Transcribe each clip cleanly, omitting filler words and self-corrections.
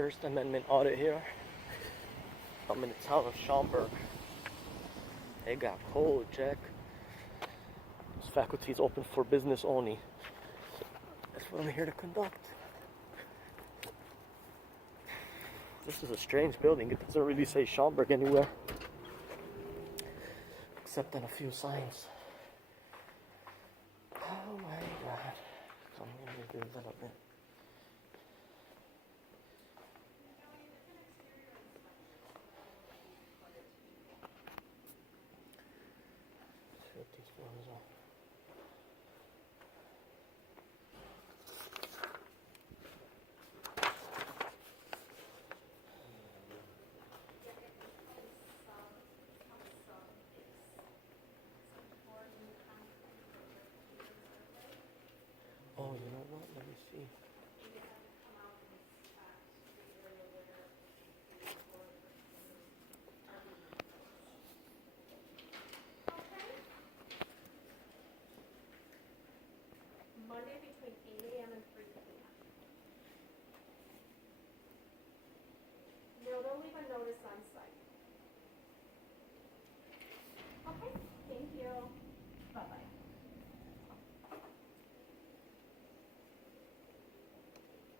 First Amendment audit here. I'm in the town of Schaumburg. It got cold, Jack. This faculty is open for business only. That's what I'm here to conduct. This is a strange building. It doesn't really say Schaumburg anywhere, except on a few signs. Oh my God. Community development. Let's see what these ones are. Oh, you know what? Let me see. Monday between 8 a.m. and 3 p.m. They'll leave a notice on site. Okay, thank you. Bye-bye.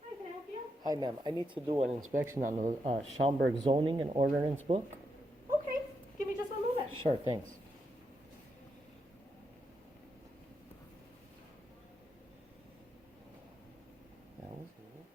Hi, can I help you? Hi, ma'am. I need to do an inspection on the Schaumburg zoning and ordinance book. Okay, give me just 1 moment. Sure, thanks. That was it.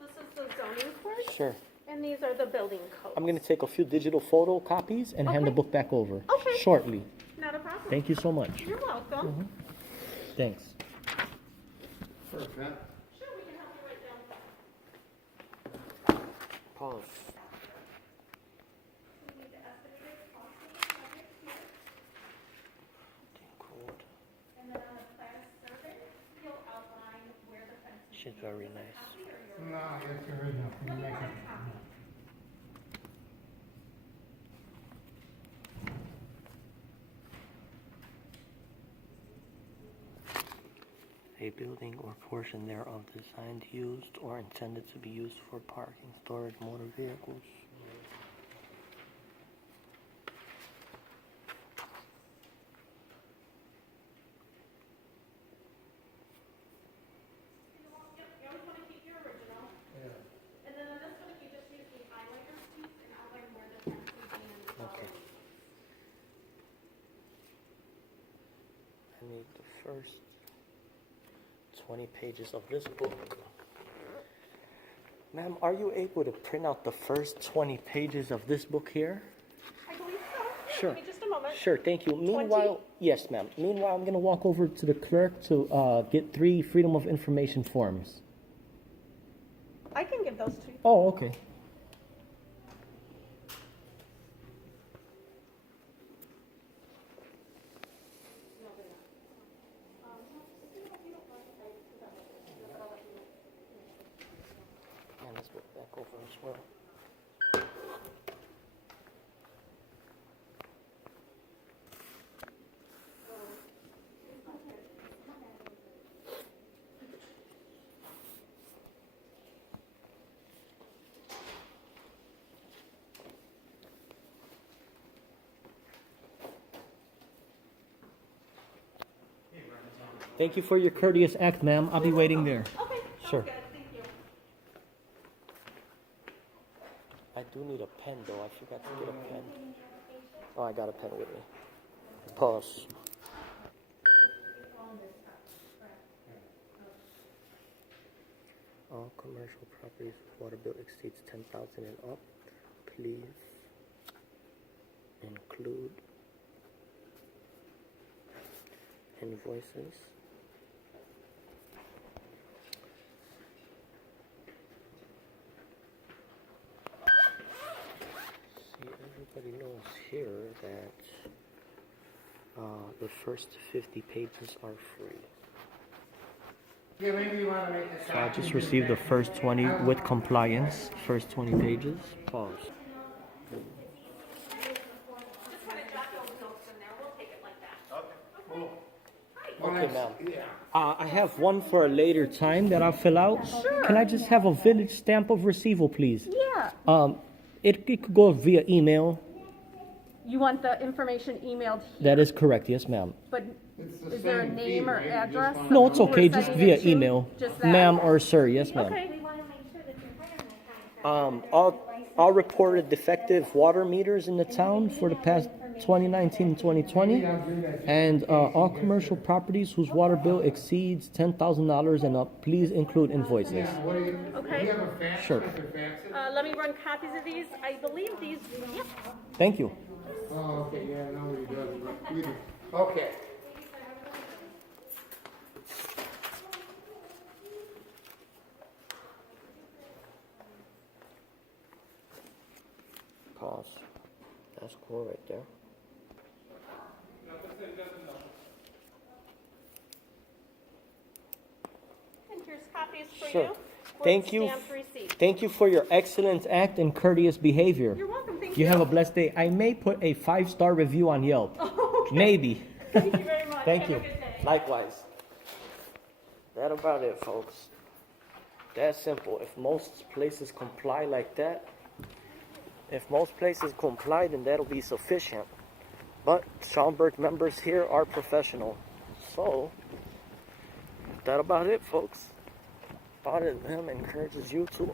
This is the zoning court, Sure. and these are the building codes. I'm going to take a few digital photo copies and hand the Okay. book back over Okay. shortly. Not a problem. Thank you so much. You're welcome. Thanks. Perfect. Sure, we can help you right down. Pause. We need the estimated cost of the project here, Code. and then on the class survey, you'll outline where the fence is. She's very nice. Copy or your- No, it's original. You What do you make want it. a copy? A building or portion thereof designed, used, or intended to be used for parking, storage, motor vehicles. Yep, you always want to keep your original. Yeah. And then on this one, if you just use the highlighter piece and outline where the fence would be and the Okay. I need the first 20 pages of this book. Ma'am, are you able to print out the first 20 pages of this book here? I believe so. Sure. Give me just a moment. Sure, thank you. Meanwhile, yes, ma'am. Meanwhile, I'm going to walk over to the clerk to get 3 Freedom of Information forms. I can give those to you. Oh, okay. And this book back over as well. Thank you for your courteous act, ma'am. I'll be waiting there. Okay, sounds Sure. good. Thank you. I do need a pen, though. I forgot to get a pen. Oh, I got a pen with me. Pause. All commercial properties with water bill exceeds 10,000 and up please include invoices. See, everybody knows here that the first 50 pages are free. Yeah, maybe you want to make a So I just received the first 20 with compliance, first 20 pages. Pause. Just kind of jot those notes in there. We'll take it like that. Okay, ma'am. Yeah. I have one for a later time that I'll fill out. Sure. Can I just have a village stamp of receival, please? Yeah. It could go via email. You want the information emailed here? That is correct, yes, ma'am. But It's the is there a same fee, name or right? You just address? want- No, it's We're okay, just sending via it to? email. Just that? Ma'am or sir, yes, ma'am. Okay. We want to make sure that you're hiring that All reported defective water meters in the town for the past 2019 and 2020. And all commercial properties whose water bill exceeds $10,000 and up, please include invoices. Yeah, what do you, Okay. do you have a fax? Sure. I could fax it? Let me run copies of these. I believe these, yep. Thank you. Oh, okay, yeah, nobody does, but we do. Okay. Pause. That's cool right there. And here's copies for Sure. you. with Thank you. Stamped receipt. Thank you for your excellent act and courteous behavior. You're welcome. Thank You have a blessed day. I may put a 5-star review on Yelp. Okay. Maybe. Thank you very much. Thank Have you. a good day. Likewise. That about it, folks. That's simple. If most places comply like that, then that'll be sufficient. But Schaumburg members here are professional. So, that about it, folks. Audit them encourages you to